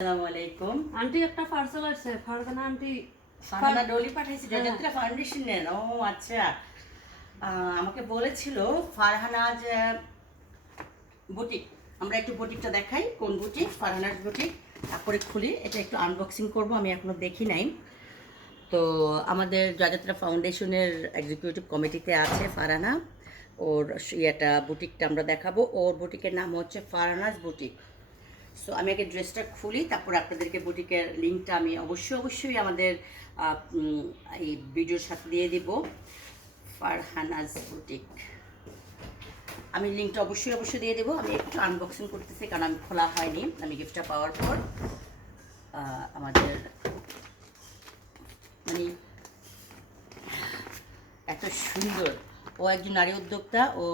আসসালামু আলাইকুম। আন্টি একটা পার্সেল আসছে ফারজানা আন্টি ফারহানা ডলি পাঠাইছে জয়যাত্রা ফাউন্ডেশনের। ও আচ্ছা, আমাকে বলেছিল ফারহানাজ বুটিক। আমরা একটু বুটিকটা দেখাই, কোন বুটিক? ফারহানাজ বুটিক। তারপরে খুলি, এটা একটু আনবক্সিং করব, আমি এখনো দেখি নাই। তো আমাদের জয়যাত্রা ফাউন্ডেশনের এক্সিকিউটিভ কমিটিতে আছে ফারহানা। ওর ইয়েটা বুটিকটা আমরা দেখাবো। ওর বুটিকের নাম হচ্ছে ফারহানাজ বুটিক। সো আমি আগে ড্রেসটা খুলি, তারপর আপনাদেরকে বুটিকের লিঙ্কটা আমি অবশ্যই আমাদের এই ভিডিওর সাথে দিয়ে দিব। ফারহানাজ বুটিক, আমি লিঙ্কটা অবশ্যই দিয়ে দেবো। আমি একটু আনবক্সিং করতেছি কারণ আমি খোলা হয়নি। আমি গিফটটা পাওয়ার পর আমাদের মানে এত সুন্দর, ও একজন নারী উদ্যোক্তা, ও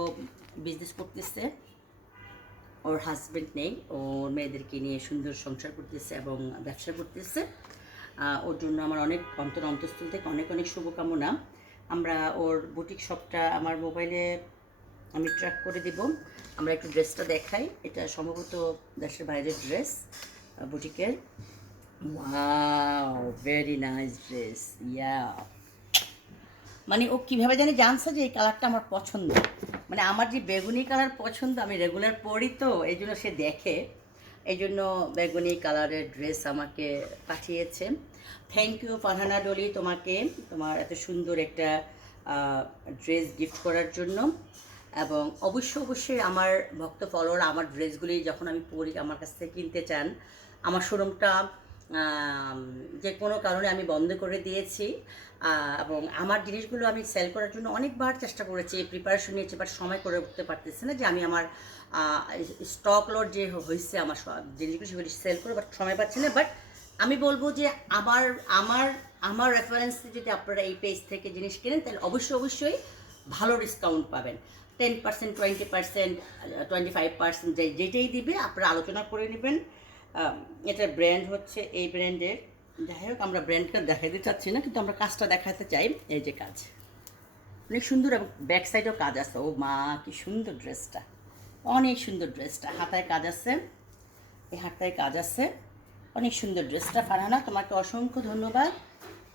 বিজনেস করতেছে, ওর হাজব্যান্ড নেই, ওর মেয়েদেরকে নিয়ে সুন্দর সংসার করতেছে এবং ব্যবসা করতেছে। ওর জন্য আমার অনেক অন্তঃস্থল থেকে অনেক শুভকামনা। আমরা ওর বুটিক শপটা আমার মোবাইলে আমি ট্র্যাক করে দিব। আমরা একটু ড্রেসটা দেখাই। এটা সম্ভবত দেশের বাইরের ড্রেস বুটিকের। Wow, very nice dress. Yeah, মানে ও কীভাবে জানি জানছে যে এই কালারটা আমার পছন্দ। মানে আমার যে বেগুনি কালার পছন্দ, আমি রেগুলার পরি, তো এই জন্য সে দেখে, এই জন্য বেগুনি কালারের ড্রেস আমাকে পাঠিয়েছে। থ্যাংক ইউ ফারহানা ডলি, তোমাকে তোমার এত সুন্দর একটা ড্রেস গিফট করার জন্য। এবং অবশ্যই আমার ভক্ত ফলোয়ার আমার ড্রেসগুলি যখন আমি পরি আমার কাছ থেকে কিনতে চান। আমার শোরুমটা যে কোনো কারণে আমি বন্ধ করে দিয়েছি, এবং আমার জিনিসগুলো আমি সেল করার জন্য অনেকবার চেষ্টা করেছি, প্রিপারেশন নিয়েছি, বাট সময় করে উঠতে পারতেছি না যে আমি আমার স্টক লট যে হয়েছে আমার জিনিসগুলো সেগুলি সেল করে, বাট সময় পাচ্ছি না। বাট আমি বলবো যে আমার আমার আমার রেফারেন্সে যদি আপনারা এই পেজ থেকে জিনিস কেনেন তাহলে অবশ্যই ভালো ডিসকাউন্ট পাবেন। 10%, 20%, 25% যেটাই দিবে আপনারা আলোচনা করে নেবেন। এটার ব্র্যান্ড হচ্ছে এই ব্র্যান্ডের। যাই হোক, আমরা ব্র্যান্ডটা দেখাতে চাচ্ছি না, কিন্তু আমরা কাজটা দেখাতে চাই। এই যে কাজ অনেক সুন্দর, এবং ব্যাক সাইডেও কাজ আছে। ও মা, কি সুন্দর ড্রেসটা, অনেক সুন্দর ড্রেসটা। হাতায় কাজ আছে, এই হাতায় কাজ আছে, অনেক সুন্দর ড্রেসটা। ফারহানা, তোমাকে অসংখ্য ধন্যবাদ।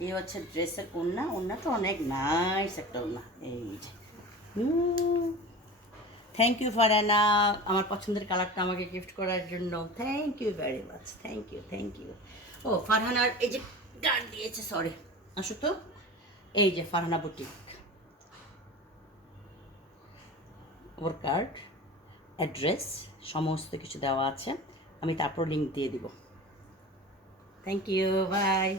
এই হচ্ছে ড্রেসের ওড়না। ওড়নাটা অনেক নাইস একটা ওড়না। এই যে থ্যাংক ইউ ফারহানা, আমার পছন্দের কালারটা আমাকে গিফট করার জন্য। Thank you very much, thank you. ও ফারহানার এই যে কার্ড দিয়েছে, সরি, আসো তো। এই যে ফারহানা বুটিক, ওর কার্ড, অ্যাড্রেস সমস্ত কিছু দেওয়া আছে। আমি তারপর লিঙ্ক দিয়ে দিব। Thank you, by.